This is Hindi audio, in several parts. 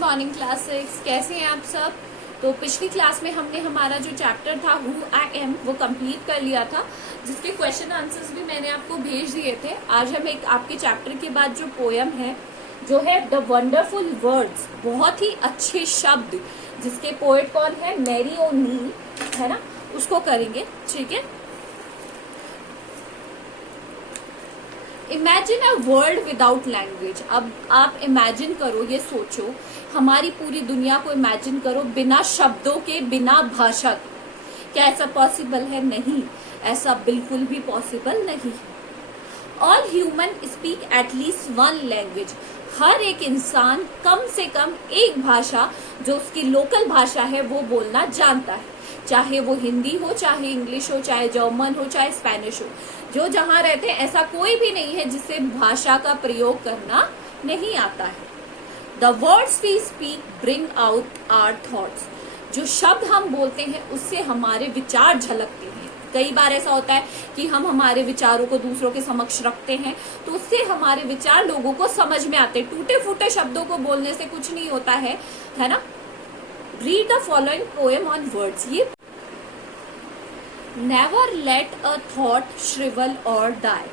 Morning class 6। कैसे हैं आप सब। तो पिछली क्लास में हमने हमारा जो चैप्टर था हु आई एम वो कंप्लीट कर लिया था, जिसके क्वेश्चन आंसर्स भी मैंने आपको भेज दिए थे। आज हम एक आपके चैप्टर के बाद जो पोयम है जो है द वंडरफुल वर्ड्स, बहुत ही अच्छे शब्द, जिसके पोएट कौन है, मैरी ओ'नील है ना, उसको करेंगे। ठीक है। Imagine a world without language. अब आप इमेजिन करो, ये सोचो, हमारी पूरी दुनिया को इमेजिन करो बिना शब्दों के, बिना भाषा के। क्या ऐसा पॉसिबल है? नहीं, ऐसा बिल्कुल भी पॉसिबल नहीं है। All human speak at least one language. हर एक इंसान कम से कम एक भाषा, जो उसकी लोकल भाषा है, वो बोलना जानता है। चाहे वो हिंदी हो, चाहे इंग्लिश हो, चाहे जर्मन हो, चाहे स्पेनिश हो। जो जहां रहते हैं ऐसा कोई भी नहीं है जिसे भाषा का प्रयोग करना नहीं आता है। The words we speak bring out our thoughts. जो शब्द हम बोलते हैं उससे हमारे विचार झलकते हैं। कई बार ऐसा होता है कि हम हमारे विचारों को दूसरों के समक्ष रखते हैं, तो उससे हमारे विचार लोगों को समझ में आते हैं। टूटे फूटे शब्दों को बोलने से कुछ नहीं होता है ना। Read the following poem on words. ये नेवर लेट अ थॉट श्रिवल और डाई।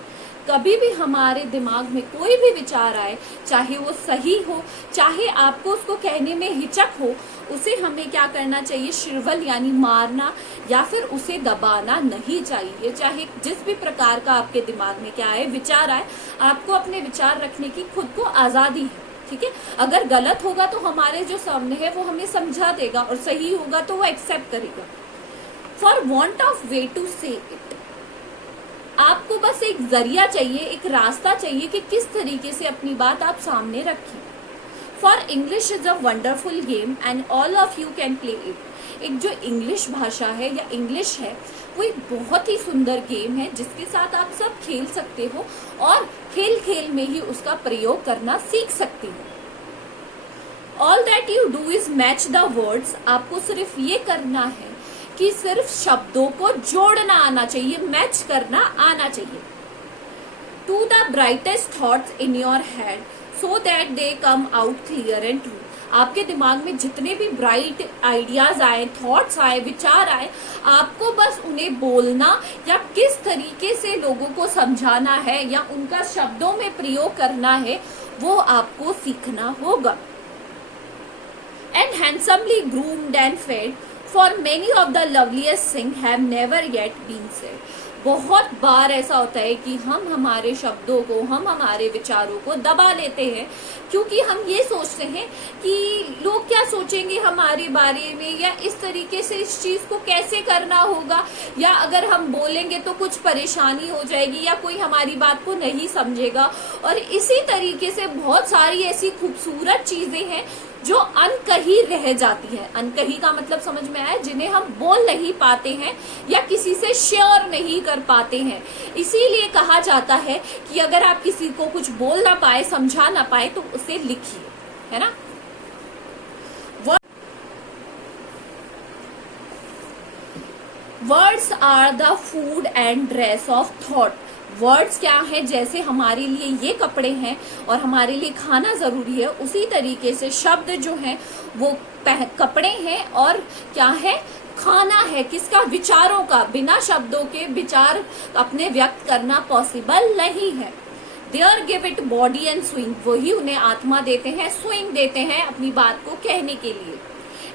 कभी भी हमारे दिमाग में कोई भी विचार आए, चाहे वो सही हो, चाहे आपको उसको कहने में हिचक हो, उसे हमें क्या करना चाहिए? श्रिवल यानी मारना या फिर उसे दबाना नहीं चाहिए। चाहे जिस भी प्रकार का आपके दिमाग में क्या आए, विचार आए, आपको अपने विचार रखने की खुद को आजादी है। ठीक है। अगर गलत होगा तो हमारे जो सामने है वो हमें समझा देगा, और सही होगा तो वो एक्सेप्ट करेगा। For want of way to say it. आपको बस एक जरिया चाहिए, एक रास्ता चाहिए कि किस तरीके से अपनी बात आप सामने रखें। For English is a wonderful game and all of you can play it. एक जो इंग्लिश भाषा है या इंग्लिश है, वो एक बहुत ही सुंदर गेम है जिसके साथ आप सब खेल सकते हो, और खेल खेल में ही उसका प्रयोग करना सीख सकते हो। All that you do is match the words. आपको सिर्फ ये करना है कि सिर्फ शब्दों को जोड़ना आना चाहिए, मैच करना आना चाहिए। To the brightest thoughts in your head so that they come out clear and true. आपके दिमाग में जितने भी ब्राइट आइडियाज आए, थॉट्स आए, विचार आए, आपको बस उन्हें बोलना या किस तरीके से लोगों को समझाना है या उनका शब्दों में प्रयोग करना है, वो आपको सीखना होगा। And handsomely groomed and fed, For many of the loveliest things have never yet been said. बहुत बार ऐसा होता है कि हम हमारे शब्दों को, हम हमारे विचारों को दबा लेते हैं, क्योंकि हम ये सोचते हैं कि लोग क्या सोचेंगे हमारे बारे में, या इस तरीके से इस चीज को कैसे करना होगा, या अगर हम बोलेंगे तो कुछ परेशानी हो जाएगी, या कोई हमारी बात को नहीं समझेगा। और इसी तरीके से बहुत सारी ऐसी खूबसूरत चीजें हैं जो अनकही रह जाती है। अनकही का मतलब समझ में आया, जिन्हें हम बोल नहीं पाते हैं या किसी से शेयर नहीं कर पाते हैं। इसीलिए कहा जाता है कि अगर आप किसी को कुछ बोल ना पाए, समझा ना पाए, तो उसे लिखिए, है ना। Words are the food and dress of thought. Words क्या है? जैसे हमारे लिए ये कपड़े हैं और हमारे लिए खाना जरूरी है, उसी तरीके से शब्द जो हैं वो कपड़े हैं और क्या है? खाना है। किसका? विचारों का। बिना शब्दों के विचार अपने व्यक्त करना पॉसिबल नहीं है। There give it body and swing. वही उन्हें आत्मा देते हैं, स्विंग देते हैं अपनी बात को कहने के लिए।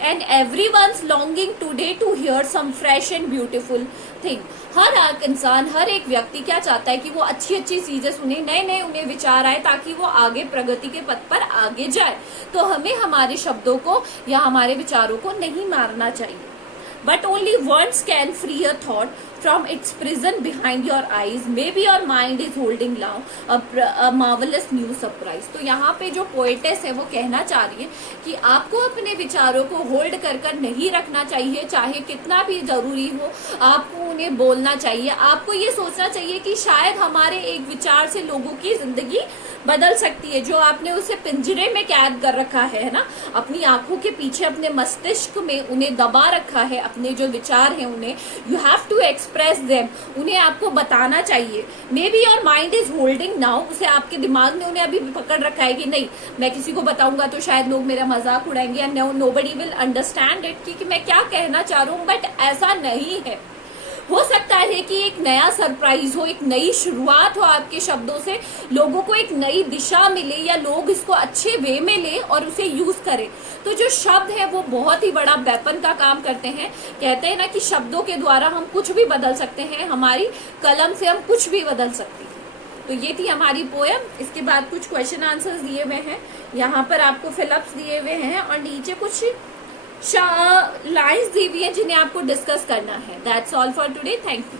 And everyone's longing today to hear some fresh and beautiful thing. हर एक इंसान, हर एक व्यक्ति क्या चाहता है कि वो अच्छी अच्छी चीजें सुने, नए नए उन्हें विचार आए, ताकि वो आगे प्रगति के पथ पर आगे जाए। तो हमें हमारे शब्दों को या हमारे विचारों को नहीं मारना चाहिए। But only words can free a thought from its prison behind your eyes. Maybe your mind is holding now a marvelous new surprise. तो यहाँ पे जो पोएटेस है वो कहना चाह रही है कि आपको अपने विचारों को होल्ड कर कर नहीं रखना चाहिए, चाहे कितना भी जरूरी हो, आपको उन्हें बोलना चाहिए। आपको ये सोचना चाहिए कि शायद हमारे एक विचार से लोगों की जिंदगी बदल सकती है। जो आपने उसे पिंजरे में कैद कर रखा है ना, अपनी आंखों के पीछे, अपने मस्तिष्क में उन्हें दबा रखा है, अपने जो विचार हैं उन्हें, you have to express express them, उन्हें आपको बताना चाहिए। Maybe your mind is holding now, उसे आपके दिमाग ने उन्हें अभी पकड़ रखा है कि नहीं मैं किसी को बताऊंगा तो शायद लोग मेरा मजाक उड़ाएंगे या नोबडी विल अंडरस्टैंड इट कि मैं क्या कहना चाह रहा हूँ, बट ऐसा नहीं है। हो सकता है कि एक नया सरप्राइज हो, एक नई शुरुआत हो आपके शब्दों से, लोगों को एक नई दिशा मिले या लोग इसको अच्छे वे में ले और उसे यूज करें। तो जो शब्द है वो बहुत ही बड़ा वेपन का काम करते हैं। कहते हैं ना कि शब्दों के द्वारा हम कुछ भी बदल सकते हैं, हमारी कलम से हम कुछ भी बदल सकते हैं। तो ये थी हमारी पोयम। इसके बाद कुछ क्वेश्चन आंसर्स दिए हुए हैं, यहाँ पर आपको फिलअप्स दिए हुए हैं और नीचे कुछ लाइन्स दी हुई है जिन्हें आपको डिस्कस करना है। That's all for today, thank you.